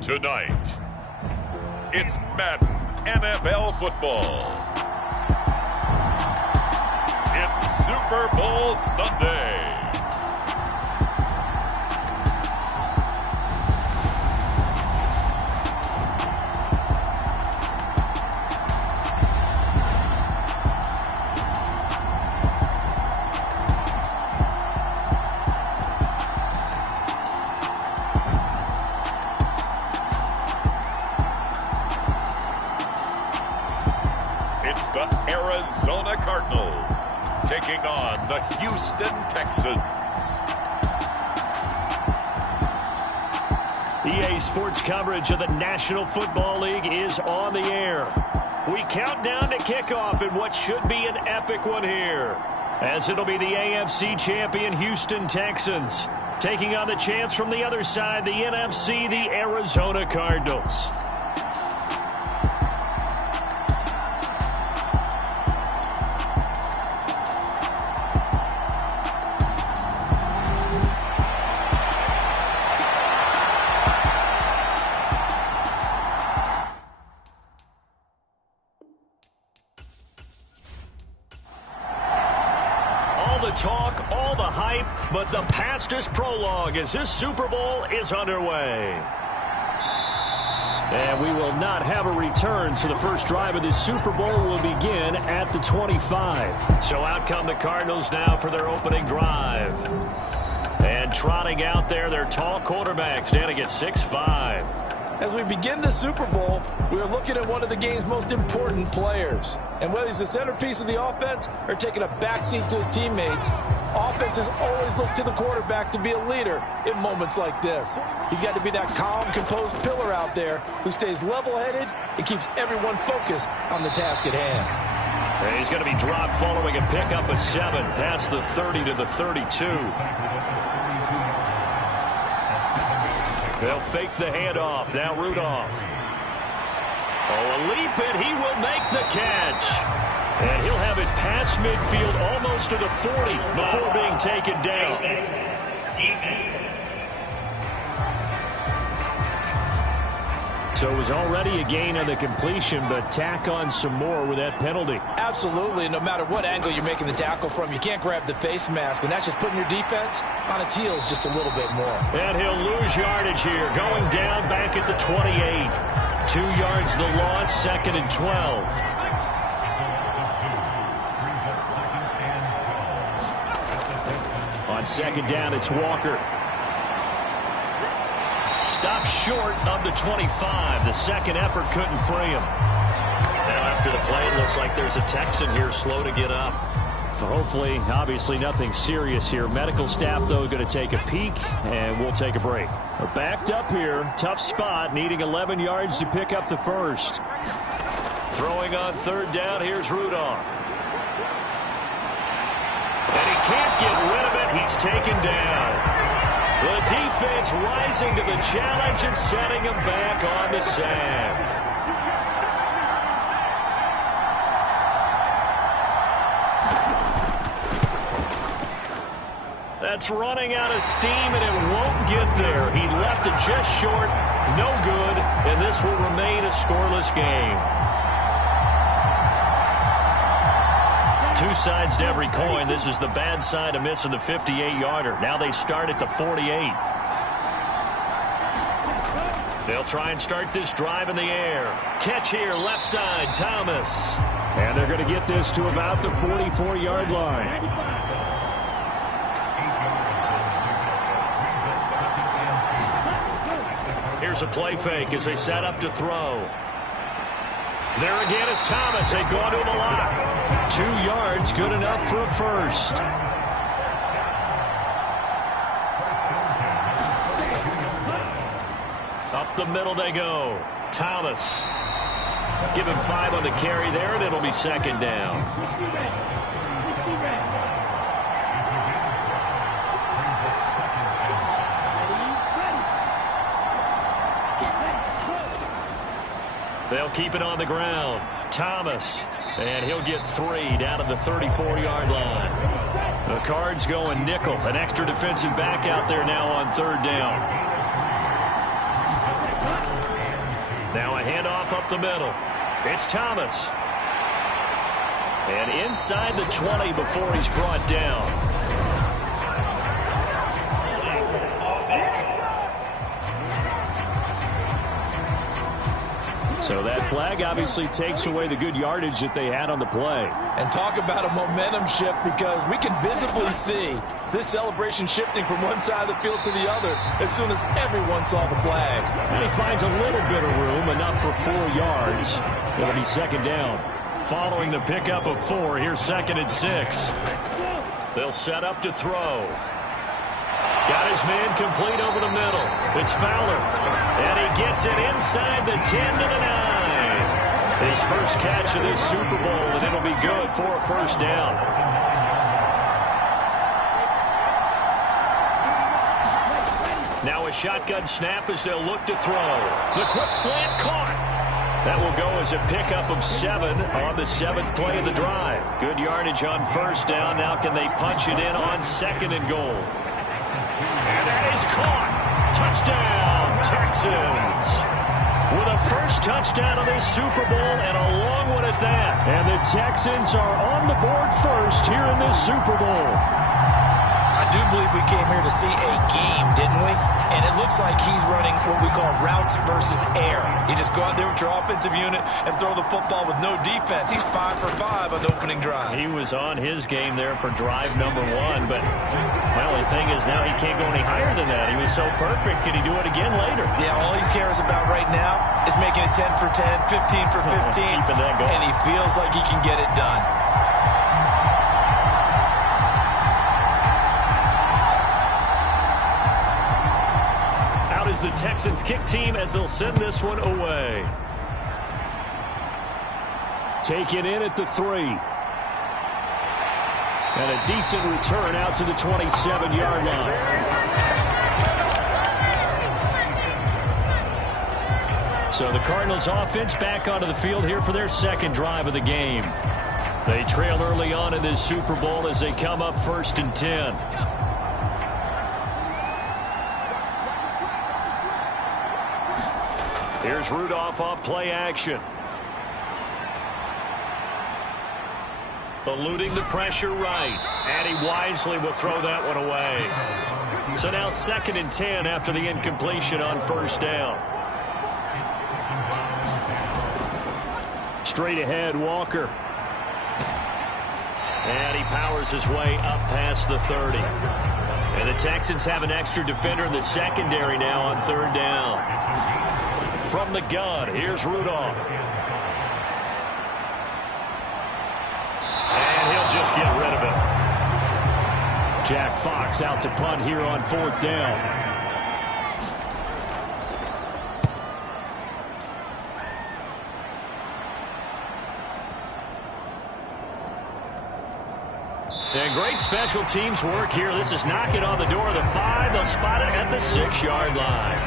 Tonight, it's Madden NFL football. It's Super Bowl Sunday. It's the Arizona Cardinals taking on the Houston Texans. EA Sports coverage of the National Football League is on the air. We count down to kickoff in what should be an epic one here, as it'll be the AFC champion Houston Texans taking on the champs from the other side, the NFC, the Arizona Cardinals. Talk, all the hype, but the past is prologue as this Super Bowl is underway. And we will not have a return, so the first drive of this Super Bowl will begin at the 25. So out come the Cardinals now for their opening drive. And trotting out there, their tall quarterback standing at 6'5". As we begin the Super Bowl, we are looking at one of the game's most important players. And whether he's the centerpiece of the offense or taking a backseat to his teammates, offenses always look to the quarterback to be a leader in moments like this. He's got to be that calm, composed pillar out there who stays level-headed and keeps everyone focused on the task at hand. And he's going to be dropped following a pickup of 7 past the 30 to the 32. They'll fake the handoff. Now Rudolph. Oh, a leap, and he will make the catch. And he'll have it past midfield almost to the 40 before being taken down. So it was already a gain on the completion, but tack on some more with that penalty. Absolutely. No matter what angle you're making the tackle from, you can't grab the face mask, and that's just putting your defense on its heels just a little bit more. And he'll lose yardage here, going down back at the 28. 2 yards the loss, 2nd and 12. On 2nd down, it's Walker. Stopped short of the 25. The second effort couldn't free him. Now after the play, it looks like there's a Texan here slow to get up. Hopefully, obviously nothing serious here. Medical staff, though, going to take a peek, and we'll take a break. We're backed up here. Tough spot, needing 11 yards to pick up the first. Throwing on 3rd down, here's Rudolph. And he can't get rid of it. He's taken down. The defense rising to the challenge and setting him back on the sack. That's running out of steam, and it won't get there. He left it just short, no good, and this will remain a scoreless game. Two sides to every coin. This is the bad side of missing the 58-yarder. Now they start at the 48. They'll try and start this drive in the air. Catch here, left side, Thomas. And they're going to get this to about the 44-yard line. Here's a play fake as they set up to throw. There again is Thomas. They've gone to him a lot. 2 yards, good enough for a first. Up the middle they go. Thomas. Give him 5 on the carry there, and it'll be 2nd down. They'll keep it on the ground. Thomas. And he'll get 3 down at the 34-yard line. The Cards going nickel. An extra defensive back out there now on 3rd down. Now a handoff up the middle. It's Thomas. And inside the 20 before he's brought down. So that flag obviously takes away the good yardage that they had on the play. And talk about a momentum shift, because we can visibly see this celebration shifting from one side of the field to the other as soon as everyone saw the flag. And he finds a little bit of room, enough for 4 yards. It'll be second down. Following the pickup of 4, here's 2nd and 6. They'll set up to throw. Got his man complete over the middle. It's Fowler. And he gets it inside the 10 to the 9. His first catch of this Super Bowl, and it'll be good for a first down. Now a shotgun snap as they'll look to throw. The quick slant caught. That will go as a pickup of 7 on the 7th play of the drive. Good yardage on first down. Now can they punch it in on 2nd and goal? And that is caught. Touchdown, Texans. With a first touchdown of this Super Bowl, and a long one at that. And the Texans are on the board first here in this Super Bowl. I do believe we came here to see a game, didn't we? And it looks like he's running what we call routes versus air. You just go out there with your offensive unit and throw the football with no defense. He's 5 for 5 on the opening drive. He was on his game there for drive number 1, but my only thing is now he can't go any higher than that. He was so perfect. Can he do it again later? Yeah, all he cares about right now is making it 10 for 10, 15 for 15, keeping that going. And he feels like he can get it done. Is the Texans kick team as they'll send this one away. Taken in at the 3. And a decent return out to the 27-yard line. So the Cardinals offense back onto the field here for their second drive of the game. They trail early on in this Super Bowl as they come up 1st and 10. Here's Rudolph off play action. Eluding the pressure right. And he wisely will throw that one away. So now 2nd and 10 after the incompletion on first down. Straight ahead, Walker. And he powers his way up past the 30. And the Texans have an extra defender in the secondary now on 3rd down. From the gun, here's Rudolph. And he'll just get rid of it. Jack Fox out to punt here on 4th down. And great special teams work here. This is knocking on the door of the 5. They'll spot it at the 6-yard line.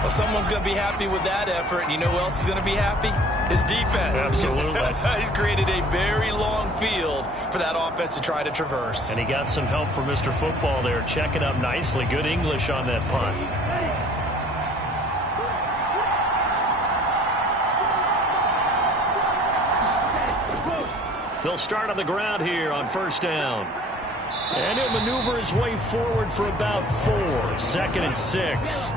Well, someone's going to be happy with that effort, and you know who else is going to be happy? His defense. Absolutely. He's created a very long field for that offense to try to traverse. And he got some help from Mr. Football there, checking up nicely. Good English on that punt. They'll start on the ground here on first down. And he'll maneuver his way forward for about 4. 2nd and 6.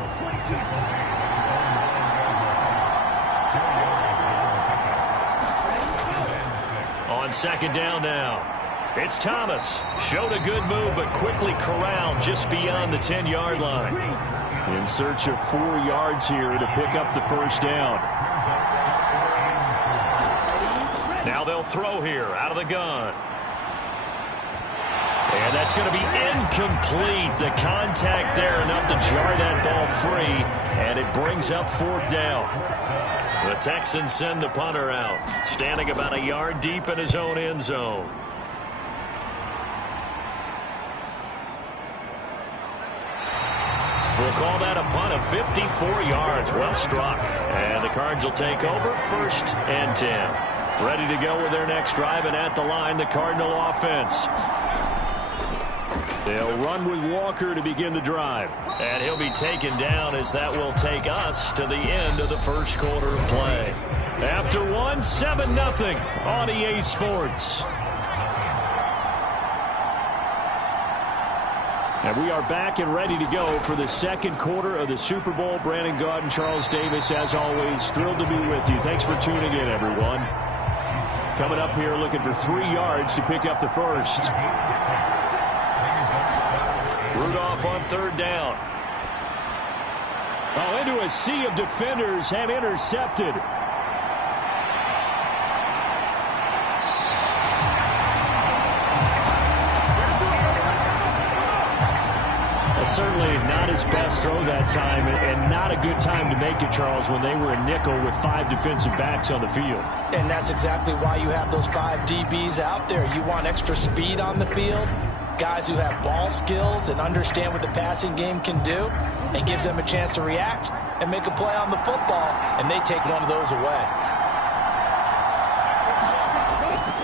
On 2nd down now. It's Thomas. Showed a good move, but quickly corralled just beyond the 10-yard line. In search of 4 yards here to pick up the first down. Now they'll throw here out of the gun. And that's going to be incomplete. The contact there enough to jar that ball free, and it brings up 4th down. The Texans send the punter out, standing about a yard deep in his own end zone. We'll call that a punt of 54 yards. Well struck. And the Cards will take over 1st and 10. Ready to go with their next drive, and at the line, the Cardinal offense. They'll run with Walker to begin the drive. And he'll be taken down as that will take us to the end of the first quarter of play. After one, 7-0 on EA Sports. And we are back and ready to go for the second quarter of the Super Bowl. Brandon Gaudin and Charles Davis, as always, thrilled to be with you. Thanks for tuning in, everyone. Coming up here looking for 3 yards to pick up the first. Rudolph on third down. Oh, into a sea of defenders and intercepted. Certainly not his best throw that time, and not a good time to make it, Charles, when they were a nickel with 5 defensive backs on the field. And that's exactly why you have those 5 DBs out there. You want extra speed on the field, guys who have ball skills and understand what the passing game can do, and gives them a chance to react and make a play on the football, and they take one of those away.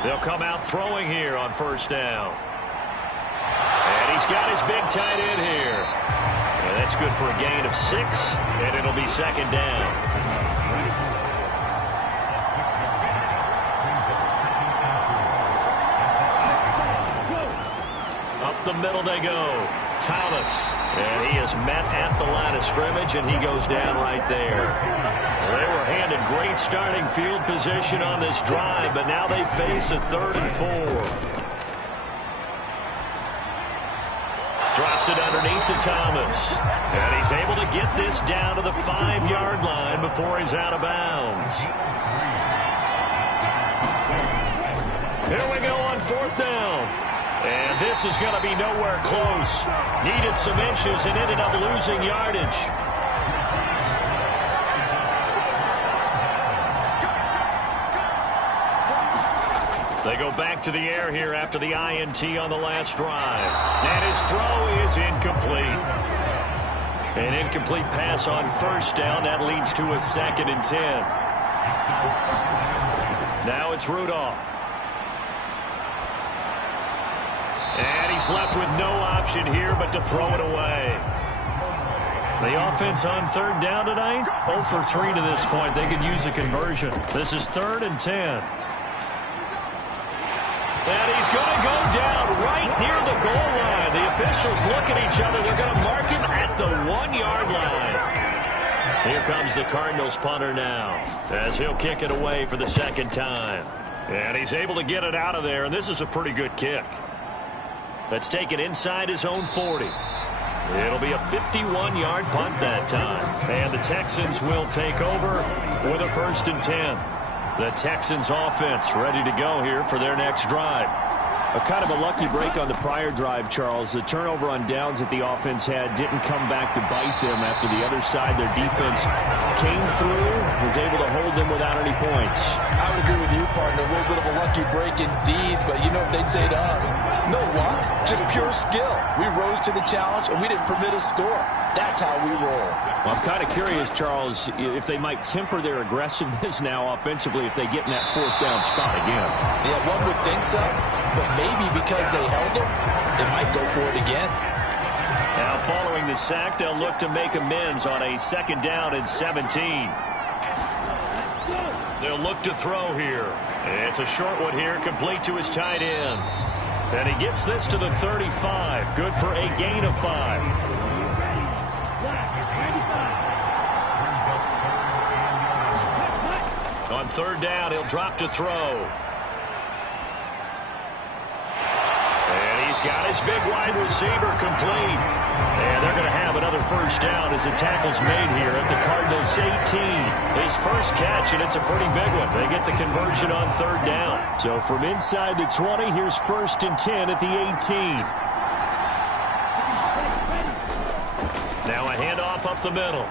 They'll come out throwing here on first down. And he's got his big tight end here. And that's good for a gain of 6, and it'll be second down. Up the middle they go. Thomas. And he is met at the line of scrimmage, and he goes down right there. They were handed great starting field position on this drive, but now they face a 3rd and 4. Drops it underneath to Thomas. And he's able to get this down to the 5-yard line before he's out of bounds. Here we go on 4th down. And this is going to be nowhere close. Needed some inches and ended up losing yardage. They go back to the air here after the INT on the last drive. And his throw is incomplete. An incomplete pass on first down. That leads to a 2nd and 10. Now it's Rudolph. And he's left with no option here but to throw it away. The offense on 3rd down tonight, 0 for 3 to this point. They could use a conversion. This is 3rd and 10. And he's going to go down right near the goal line. The officials look at each other. They're going to mark him at the 1-yard line. Here comes the Cardinals punter now, as he'll kick it away for the 2nd time. And he's able to get it out of there, and this is a pretty good kick. That's taken inside his own 40. It'll be a 51-yard punt that time. And the Texans will take over with a 1st and 10. The Texans offense ready to go here for their next drive. A kind of a lucky break on the prior drive, Charles. The turnover on downs that the offense had didn't come back to bite them after the other side. Their defense came through, was able to hold them without any points. I would agree with you, partner. A little bit of a lucky break indeed, but you know what they'd say to us? No luck, just pure skill. We rose to the challenge, and we didn't permit a score. That's how we roll. Well, I'm kind of curious, Charles, if they might temper their aggressiveness now offensively if they get in that 4th down spot again. Yeah, one would think so, but maybe because they held them, they might go for it again. Now, following the sack, they'll look to make amends on a 2nd down and 17. They'll look to throw here. It's a short one here, complete to his tight end. And he gets this to the 35. Good for a gain of 5. On 3rd down, he'll drop to throw. And he's got his big wide receiver complete. And they're going to have another 1st down as the tackle's made here at the Cardinals 18. His first catch, and it's a pretty big one. They get the conversion on 3rd down. So from inside the 20, here's 1st and 10 at the 18. Now a handoff up the middle.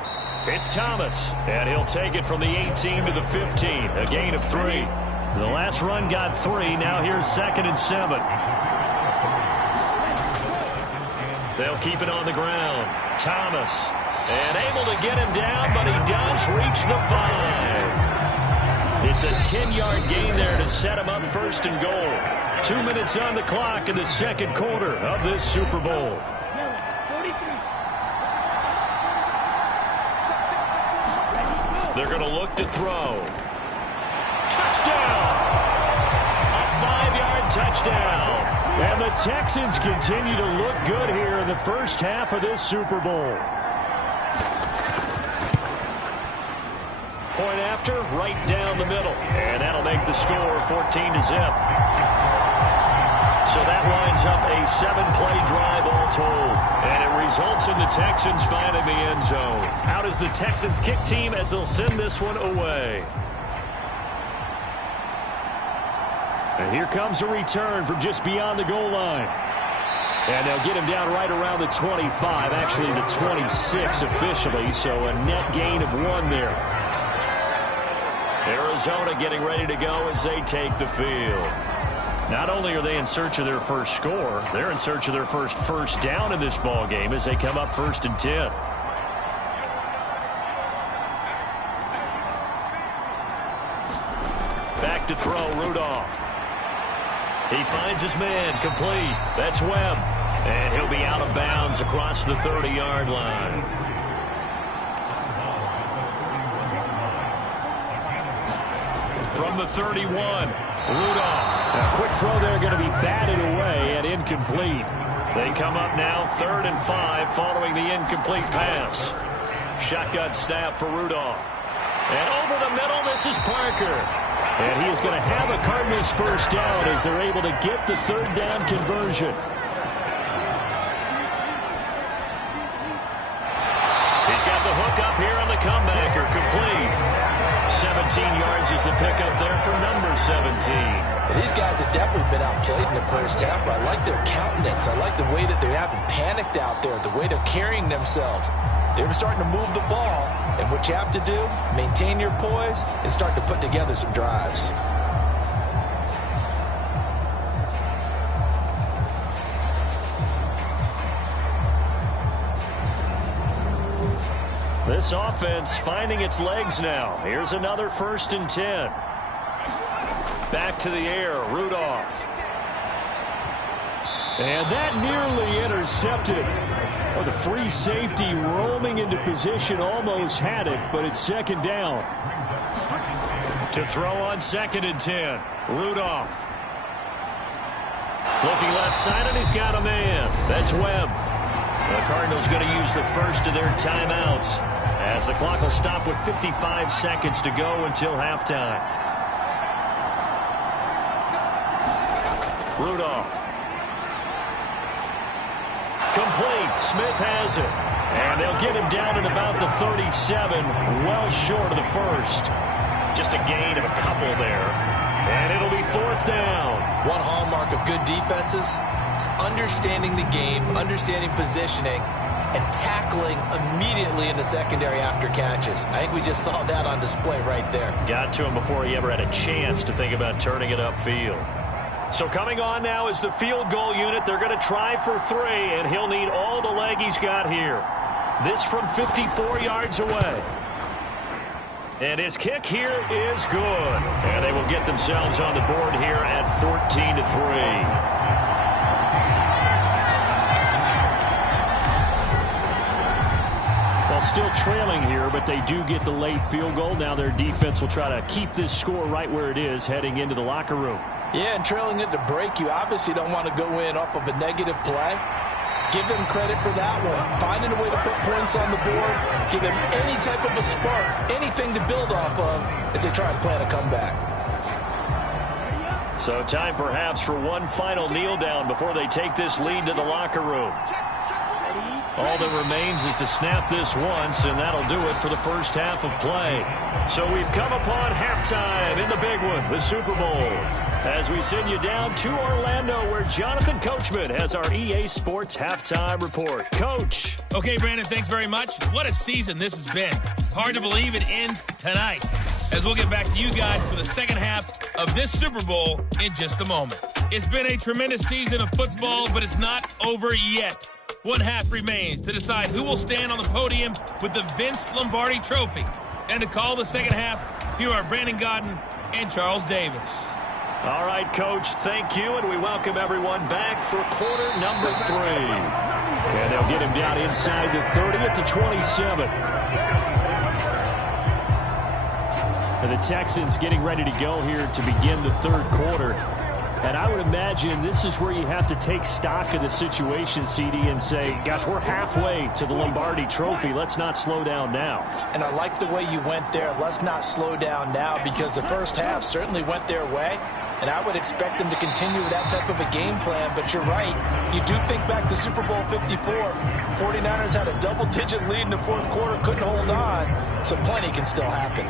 It's Thomas, and he'll take it from the 18 to the 15, a gain of 3. The last run got 3. Now here's 2nd and 7. They'll keep it on the ground. Thomas, and able to get him down, but he does reach the 5. It's a 10-yard gain there to set him up first and goal. 2 minutes on the clock in the second quarter of this Super Bowl. They're going to look to throw. Touchdown! A 5-yard touchdown. And the Texans continue to look good here in the first half of this Super Bowl. Point after, right down the middle. And that'll make the score 14-0. So that lines up a 7-play drive all told. And it results in the Texans finding the end zone. How does the Texans kick team as they'll send this one away? And here comes a return from just beyond the goal line. And they'll get him down right around the 25, actually the 26 officially, so a net gain of 1 there. Arizona getting ready to go as they take the field. Not only are they in search of their first score, they're in search of their first down in this ball game as they come up 1st and 10. Back to throw, Rudolph. He finds his man, complete. That's Webb. And he'll be out of bounds across the 30-yard line. From the 31, Rudolph. A quick throw there going to be batted away and incomplete. They come up now 3rd and 5 following the incomplete pass. Shotgun snap for Rudolph. And over the middle, this is Parker. And he is going to have a Cardinals first down as they're able to get the 3rd down conversion. He's got the hook up here on the comebacker, complete. 17 yards is the pickup there for number 17. These guys have definitely been outplayed in the first half, but I like their countenance. I like the way that they haven't panicked out there, the way they're carrying themselves. They're starting to move the ball, and what you have to do, maintain your poise and start to put together some drives. This offense finding its legs now. Here's another 1st and 10. Back to the air, Rudolph. And that nearly intercepted. Well, the free safety roaming into position almost had it, but it's 2nd down. To throw on 2nd and 10, Rudolph. Looking left side, and he's got a man. That's Webb. The Cardinals going to use the first of their timeouts as the clock will stop with 55 seconds to go until halftime. Rudolph. Complete. Smith has it. And they'll get him down at about the 37, well short of the first. Just a gain of a couple there. And it'll be 4th down. One hallmark of good defenses is understanding the game, understanding positioning, and tackling immediately in the secondary after catches. I think we just saw that on display right there. Got to him before he ever had a chance to think about turning it upfield. So coming on now is the field goal unit. They're going to try for 3, and he'll need all the leg he's got here. This from 54 yards away. And his kick here is good. And they will get themselves on the board here at 14-3. Well, still trailing here, but they do get the late field goal. Now their defense will try to keep this score right where it is heading into the locker room. Yeah, and trailing at the break, you obviously don't want to go in off of a negative play. Give them credit for that one. Finding a way to put points on the board. Give them any type of a spark, anything to build off of as they try and plan a comeback. So time perhaps for one final kneel down before they take this lead to the locker room. All that remains is to snap this once, and that'll do it for the first half of play. So we've come upon halftime in the big one, the Super Bowl, as we send you down to Orlando, where Jonathan Coachman has our EA Sports Halftime Report. Coach. Okay, Brandon, thanks very much. What a season this has been. Hard to believe it ends tonight, as we'll get back to you guys for the second half of this Super Bowl in just a moment. It's been a tremendous season of football, but it's not over yet. One half remains to decide who will stand on the podium with the Vince Lombardi Trophy. And to call the second half, here are Brandon Gaudin and Charles Davis. All right, Coach, thank you, and we welcome everyone back for quarter number 3. And they'll get him down inside the 30 at the 27. And the Texans getting ready to go here to begin the third quarter. And I would imagine this is where you have to take stock of the situation, CD, and say, gosh, we're halfway to the Lombardi Trophy. Let's not slow down now. And I like the way you went there. Let's not slow down now, because the first half certainly went their way. And I would expect them to continue with that type of a game plan. But you're right. You do think back to Super Bowl 54. 49ers had a double-digit lead in the fourth quarter, couldn't hold on. So plenty can still happen.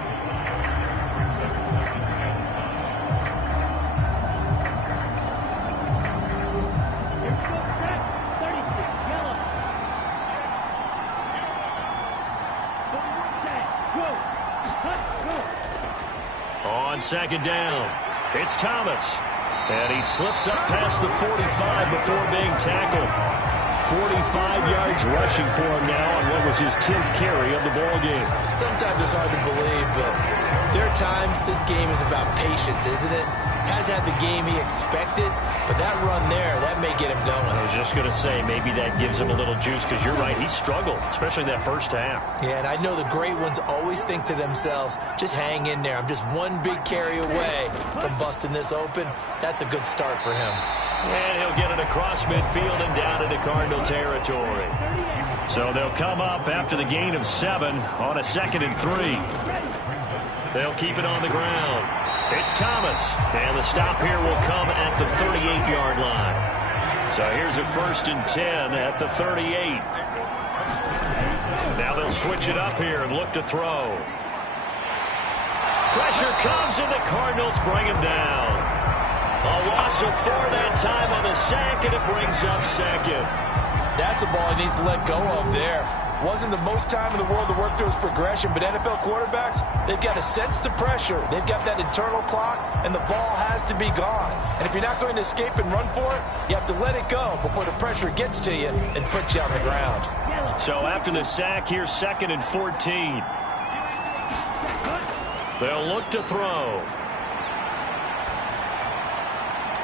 On second down, it's Thomas. And he slips up past the 45 before being tackled. 45 yards rushing for him now on what was his 10th carry of the ball game. Sometimes it's hard to believe, but there are times this game is about patience, isn't it? Has had the game he expected, but that run there, that may get him going. I was just going to say, maybe that gives him a little juice, because you're right, he struggled, especially in that first half. Yeah, and I know the great ones always think to themselves, just hang in there. I'm just one big carry away from busting this open. That's a good start for him. And he'll get it across midfield and down into Cardinal territory. So they'll come up after the gain of 7 on a 2nd and 3. They'll keep it on the ground. It's Thomas, and the stop here will come at the 38-yard line. So here's a 1st and 10 at the 38. Now they'll switch it up here and look to throw. Pressure comes, and the Cardinals bring him down. A loss of 4 that time on the sack, and it brings up 2nd. That's a ball he needs to let go of there. Wasn't the most time in the world to work through his progression, but NFL quarterbacks, they've got to sense the pressure. They've got that internal clock, and the ball has to be gone. And if you're not going to escape and run for it, you have to let it go before the pressure gets to you and puts you on the ground. So after the sack, here's 2nd and 14. They'll look to throw.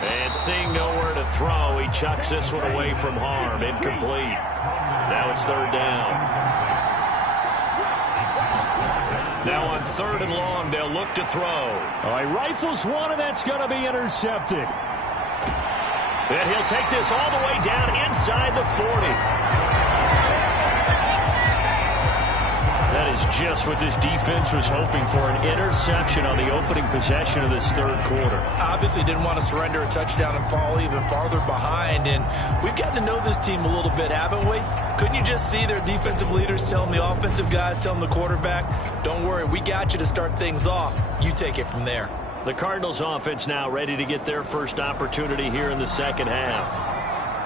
And seeing nowhere to throw, he chucks this one away from harm. Incomplete. Now it's 3rd down. Now on 3rd and long, they'll look to throw. All right, rifles one, and that's going to be intercepted. And he'll take this all the way down inside the 40. That is just what this defense was hoping for, an interception on the opening possession of this third quarter. Obviously didn't want to surrender a touchdown and fall even farther behind, and we've gotten to know this team a little bit, haven't we? Couldn't you just see their defensive leaders telling the offensive guys, telling the quarterback, don't worry, we got you to start things off. You take it from there. The Cardinals offense now ready to get their first opportunity here in the second half.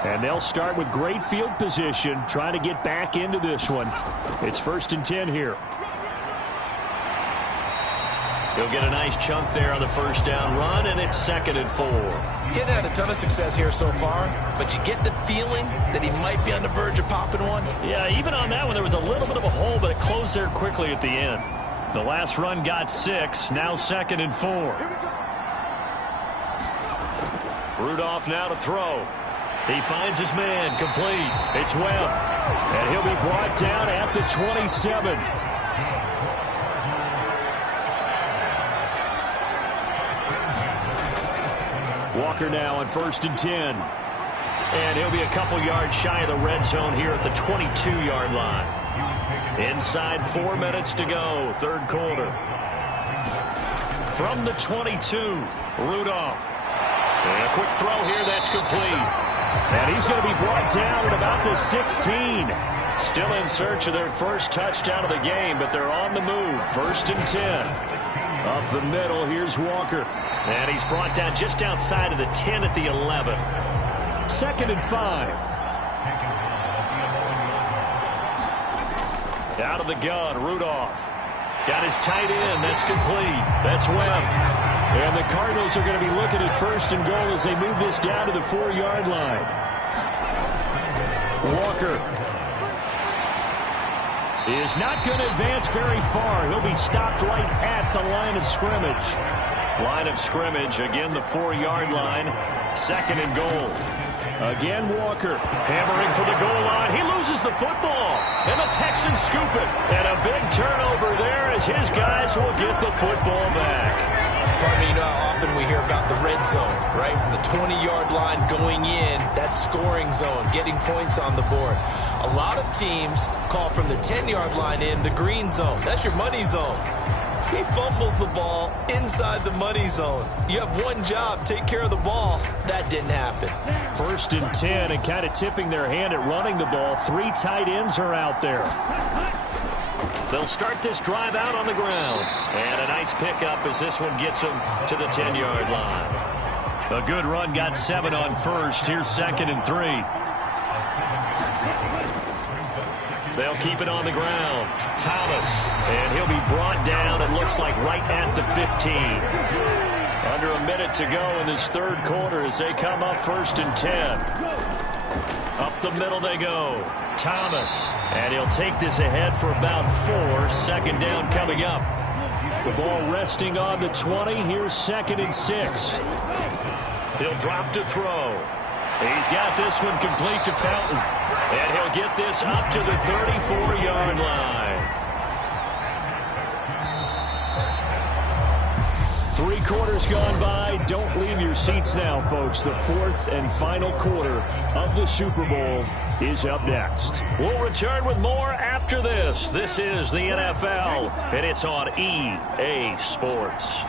And they'll start with great field position, trying to get back into this one. It's 1st and 10 here. He'll get a nice chunk there on the first down run, and it's 2nd and 4. Getting had a ton of success here so far, but you get the feeling that he might be on the verge of popping one. Yeah, even on that one, there was a little bit of a hole, but it closed there quickly at the end. The last run got 6, now 2nd and 4. Rudolph now to throw. He finds his man, complete. It's Webb. And he'll be brought down at the 27. Walker now on 1st and 10. And he'll be a couple yards shy of the red zone here at the 22-yard line. Inside 4 minutes to go, third quarter. From the 22, Rudolph. And a quick throw here, that's complete. And he's going to be brought down at about the 16. Still in search of their first touchdown of the game, but they're on the move. 1st and 10. Up the middle, here's Walker. And he's brought down just outside of the 10 at the 11. 2nd and 5. Out of the gun, Rudolph. Got his tight end, that's complete. That's Webb. And the Cardinals are going to be looking at 1st and goal as they move this down to the 4-yard line. Walker is not going to advance very far. He'll be stopped right at the line of scrimmage. Line of scrimmage, again the 4-yard line. 2nd and goal. Again, Walker hammering for the goal line. He loses the football, and the Texans scoop it. And a big turnover there as his guys will get the football back. Partner, you know how often we hear about the red zone, right? From the 20-yard line going in, that scoring zone, getting points on the board. A lot of teams call from the 10-yard line in the green zone. That's your money zone. He fumbles the ball inside the money zone. You have one job, take care of the ball. That didn't happen. 1st and 10, and kind of tipping their hand at running the ball. 3 tight ends are out there. They'll start this drive out on the ground. And a nice pickup as this one gets them to the 10-yard line. A good run, got 7 on first. Here's 2nd and 3. They'll keep it on the ground. Thomas, and he'll be brought down, it looks like right at the 15. Under a minute to go in this 3rd quarter as they come up 1st and 10. Up the middle they go. Thomas, and he'll take this ahead for about 4. 2nd down coming up. The ball resting on the 20. Here's 2nd and 6. He'll drop to throw. He's got this one complete to Fountain. And he'll get this up to the 34-yard line. 3 quarters gone by. Don't leave your seats now, folks. The 4th and final quarter of the Super Bowl is up next. We'll return with more after this. This is the NFL, and it's on EA Sports.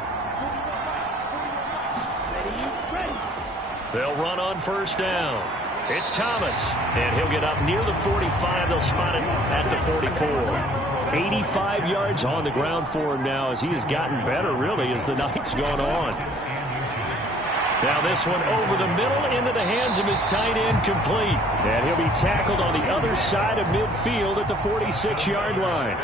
They'll run on 1st down. It's Thomas, and he'll get up near the 45. They'll spot it at the 44. 85 yards on the ground for him now as he has gotten better, really, as the night's gone on. Now this one over the middle into the hands of his tight end, complete. And he'll be tackled on the other side of midfield at the 46-yard line.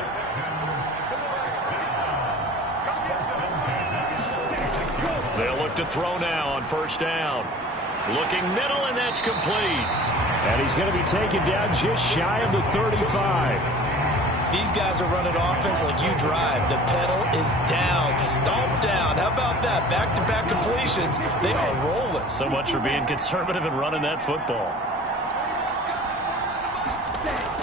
They'll look to throw now on 1st down. Looking middle, and that's complete. And he's going to be taken down just shy of the 35. These guys are running offense like you drive. The pedal is down, stomp down. How about that? Back-to-back completions. They are rolling. So much for being conservative and running that football.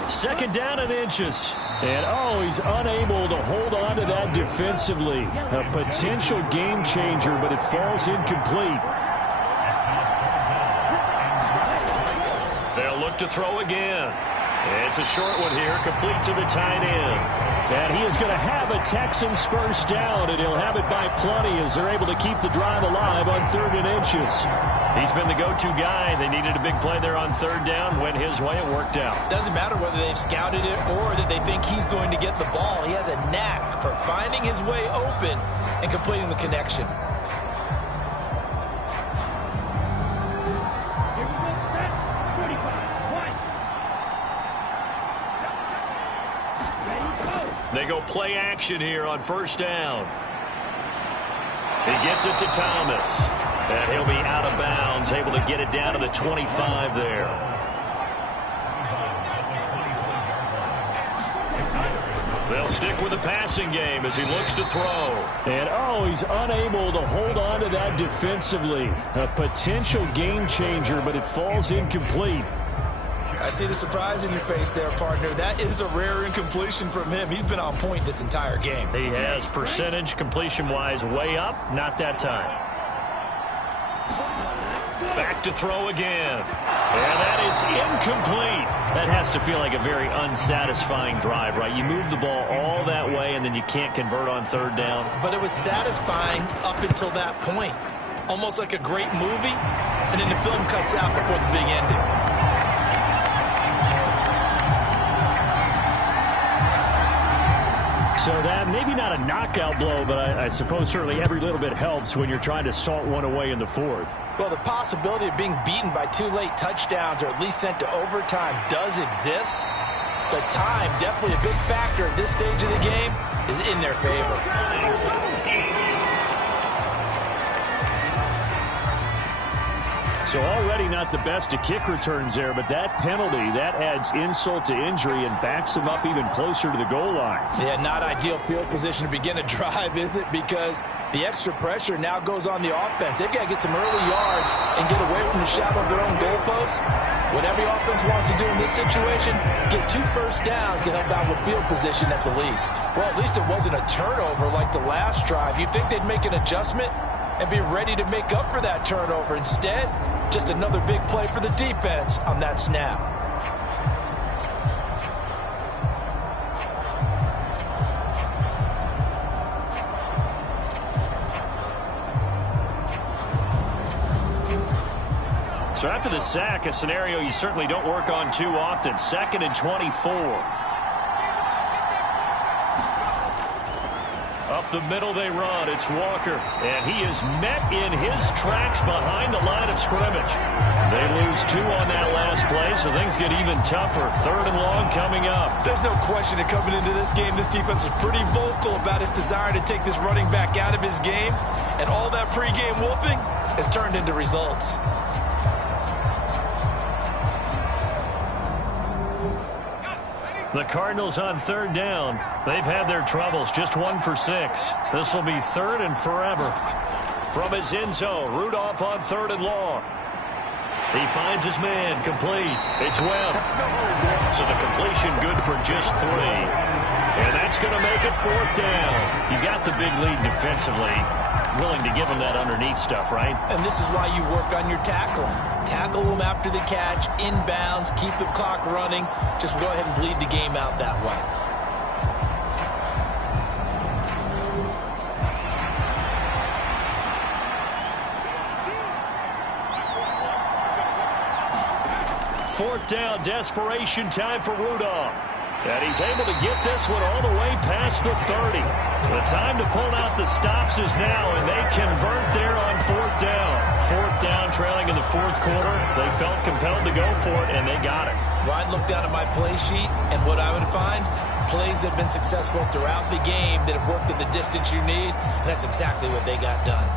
2nd down and inches. And, he's unable to hold on to that defensively. A potential game changer, but it falls incomplete. They'll look to throw again. It's a short one here, complete to the tight end. And he is going to have a Texans 1st down, and he'll have it by plenty as they're able to keep the drive alive on 3rd and inches. He's been the go-to guy. They needed a big play there on 3rd down. Went his way, it worked out. Doesn't matter whether they've scouted it or that they think he's going to get the ball. He has a knack for finding his way open and completing the connection. They go play action here on 1st down. He gets it to Thomas. And he'll be out of bounds, able to get it down to the 25 there. They'll stick with the passing game as he looks to throw. And, he's unable to hold on to that defensively. A potential game changer, but it falls incomplete. I see the surprise in your face there, partner. That is a rare incompletion from him. He's been on point this entire game. He has percentage completion-wise way up. Not that time. Back to throw again. And that is incomplete. That has to feel like a very unsatisfying drive, right? You move the ball all that way, and then you can't convert on 3rd down. But it was satisfying up until that point. Almost like a great movie, and then the film cuts out before the big ending. So that, maybe not a knockout blow, but I suppose certainly every little bit helps when you're trying to salt one away in the 4th. Well, the possibility of being beaten by 2 late touchdowns or at least sent to overtime does exist. But time, definitely a big factor at this stage of the game, is in their favor. So already not the best at kick returns there, but that penalty, that adds insult to injury and backs him up even closer to the goal line. Yeah, not ideal field position to begin a drive, is it? Because the extra pressure now goes on the offense. They've got to get some early yards and get away from the shadow of their own goalposts. What every offense wants to do in this situation, get 2 first downs to help out with field position at the least. Well, at least it wasn't a turnover like the last drive. You'd think they'd make an adjustment and be ready to make up for that turnover. Instead, just another big play for the defense on that snap. So after the sack, a scenario you certainly don't work on too often. 2nd and 24. Up the middle they run. It's Walker. And he is met in his tracks behind the line of scrimmage. They lose 2 on that last play, so things get even tougher. 3rd and long coming up. There's no question that coming into this game, this defense was pretty vocal about its desire to take this running back out of his game. And all that pregame wolfing has turned into results. The Cardinals on 3rd down. They've had their troubles, just 1 for 6. This will be 3rd and forever. From his end zone, Rudolph on 3rd and long. He finds his man, complete. It's Webb. So the completion good for just 3. And that's going to make it 4th down. You got the big lead defensively. Willing to give him that underneath stuff, right? And this is why you work on your tackling. Tackle them after the catch, inbounds, keep the clock running. Just go ahead and bleed the game out that way. Fourth down, desperation time for Rudolph. And he's able to get this one all the way past the 30. The time to pull out the stops is now, and they convert there on 4th down. 4th down, trailing in the 4th quarter. They felt compelled to go for it, and they got it. Well, I'd look down at my play sheet, and what I would find, plays that have been successful throughout the game that have worked at the distance you need, and that's exactly what they got done.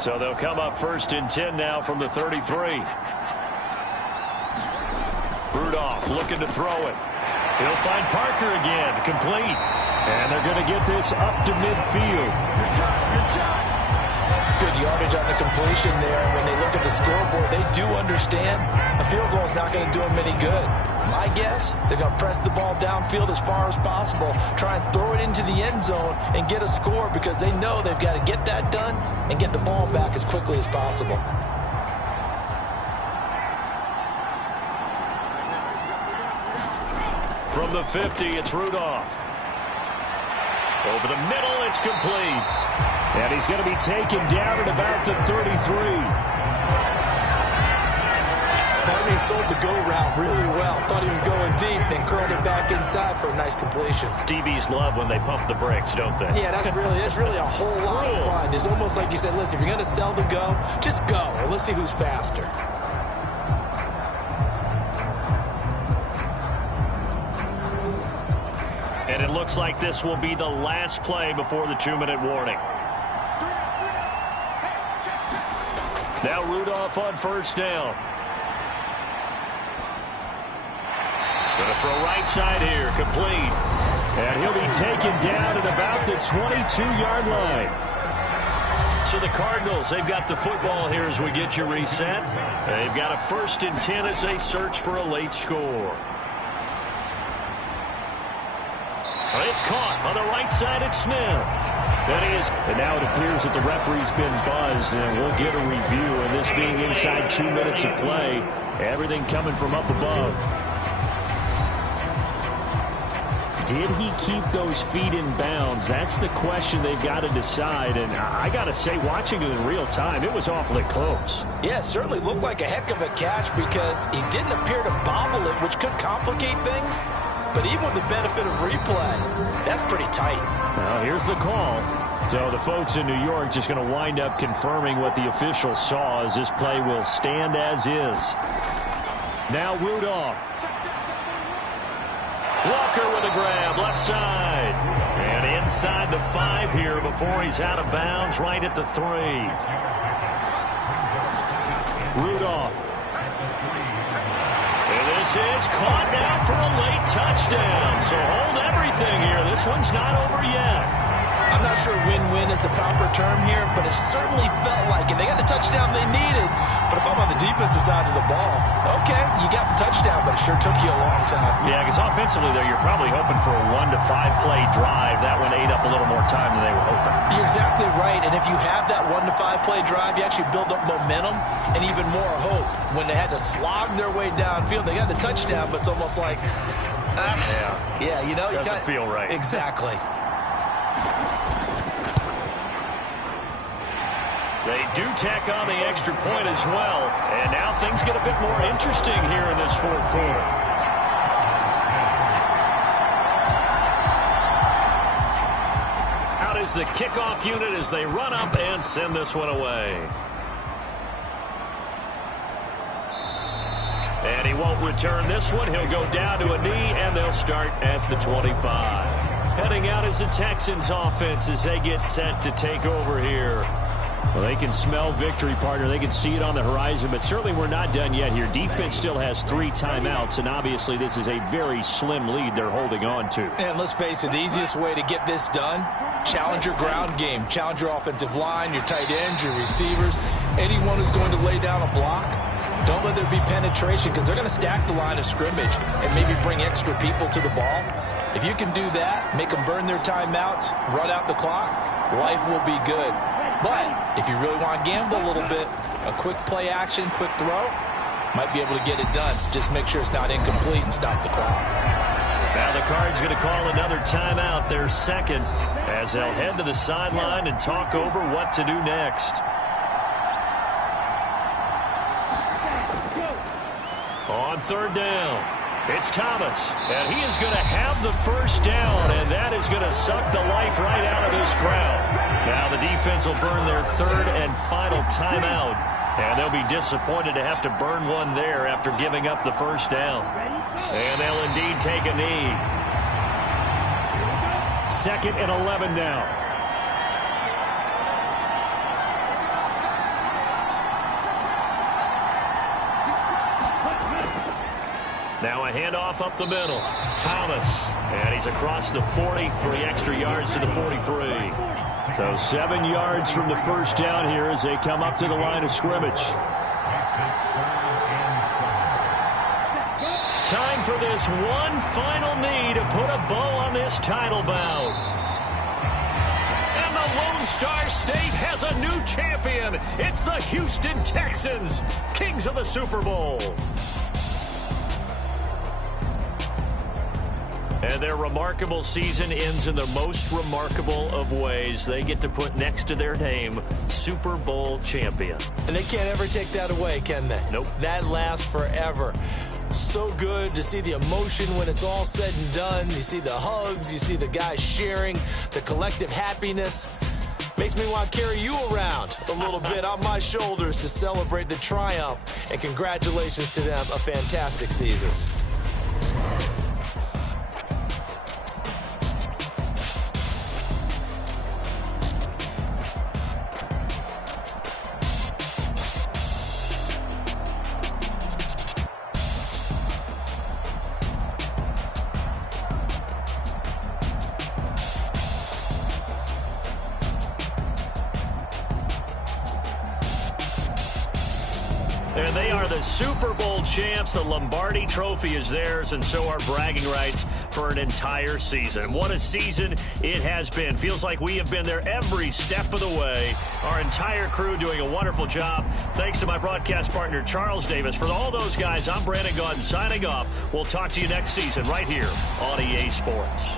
So they'll come up 1st and 10 now from the 33. Rudolph looking to throw it. He'll find Parker again, complete. And they're going to get this up to midfield. Good yardage on the completion there. When they look at the scoreboard, they do understand a field goal is not going to do them any good. My guess, they're going to press the ball downfield as far as possible, try and throw it into the end zone and get a score because they know they've got to get that done and get the ball back as quickly as possible. From the 50, it's Rudolph. Over the middle, it's complete. And he's going to be taken down at about the 33. Barney sold the go route really well. Thought he was going deep, then curled it back inside for a nice completion. DBs love when they pump the brakes, don't they? Yeah, that's really a whole lot of fun. It's almost like you said, listen, if you're going to sell the go, just go. And let's see who's faster. And it looks like this will be the last play before the 2-minute warning. Now Rudolph on 1st down. Going to throw right side here, complete. And he'll be taken down at about the 22-yard line. So the Cardinals, they've got the football here as we get you reset. They've got a 1st and 10 as they search for a late score. It's caught on the right side. It's Smith. And now it appears that the referee's been buzzed, and we'll get a review. And this being inside 2 minutes of play, everything coming from up above. Did he keep those feet in bounds? That's the question they've got to decide. And I got to say, watching it in real time, it was awfully close. Yeah, it certainly looked like a heck of a catch because he didn't appear to bobble it, which could complicate things. But even with the benefit of replay, that's pretty tight. Now, here's the call. So the folks in New York just going to wind up confirming what the officials saw as this play will stand as is. Now Rudolph. Walker with a grab, left side. And inside the 5 here before he's out of bounds right at the 3. Rudolph. And this is caught now for a late touchdown. So hold everything here. This one's not over yet. I'm not sure win-win is the proper term here, but it certainly felt like it. They got the touchdown they needed, but if I'm on the defensive side of the ball, okay, you got the touchdown, but it sure took you a long time. Yeah, because offensively there, you're probably hoping for a 1 to 5 play drive. That one ate up a little more time than they were hoping. You're exactly right, and if you have that 1 to 5 play drive, you actually build up momentum and even more hope. When they had to slog their way downfield, they got the touchdown, but it's almost like, yeah, you know, doesn't feel right. Exactly. They do tack on the extra point as well. And now things get a bit more interesting here in this 4th quarter. Out is the kickoff unit as they run up and send this one away. And he won't return this one. He'll go down to a knee, and they'll start at the 25. Heading out is the Texans offense as they get set to take over here. Well, they can smell victory, partner. They can see it on the horizon, but certainly we're not done yet here. Defense still has 3 timeouts, and obviously this is a very slim lead they're holding on to. And let's face it, the easiest way to get this done, challenge your ground game. Challenge your offensive line, your tight ends, your receivers, anyone who's going to lay down a block. Don't let there be penetration because they're going to stack the line of scrimmage and maybe bring extra people to the ball. If you can do that, make them burn their timeouts, run out the clock, life will be good. But if you really want to gamble a little bit, a quick play action, quick throw, might be able to get it done. Just make sure it's not incomplete and stop the clock. Now the Cards going to call another timeout, their second, as they'll head to the sideline and talk over what to do next. On 3rd down, it's Thomas, and he is going to have the first down, and that is going to suck the life right out of this crowd. Now the defense will burn their 3rd and final timeout, and they'll be disappointed to have to burn one there after giving up the first down. And they'll indeed take a knee. 2nd and 11 now. Now a handoff up the middle. Thomas. And he's across the 40, 3 extra yards to the 43. So 7 yards from the first down here as they come up to the line of scrimmage. Time for this one final knee to put a bow on this title bout. And the Lone Star State has a new champion. It's the Houston Texans, kings of the Super Bowl. And their remarkable season ends in the most remarkable of ways. They get to put next to their name, Super Bowl champion. And they can't ever take that away, can they? Nope. That lasts forever. So good to see the emotion when it's all said and done. You see the hugs, you see the guys sharing, the collective happiness. Makes me want to carry you around a little bit on my shoulders to celebrate the triumph. And congratulations to them, a fantastic season. And they are the Super Bowl champs. The Lombardi Trophy is theirs, and so are bragging rights for an entire season. What a season it has been. Feels like we have been there every step of the way. Our entire crew doing a wonderful job. Thanks to my broadcast partner, Charles Davis. For all those guys, I'm Brandon Gaudin signing off. We'll talk to you next season right here on EA Sports.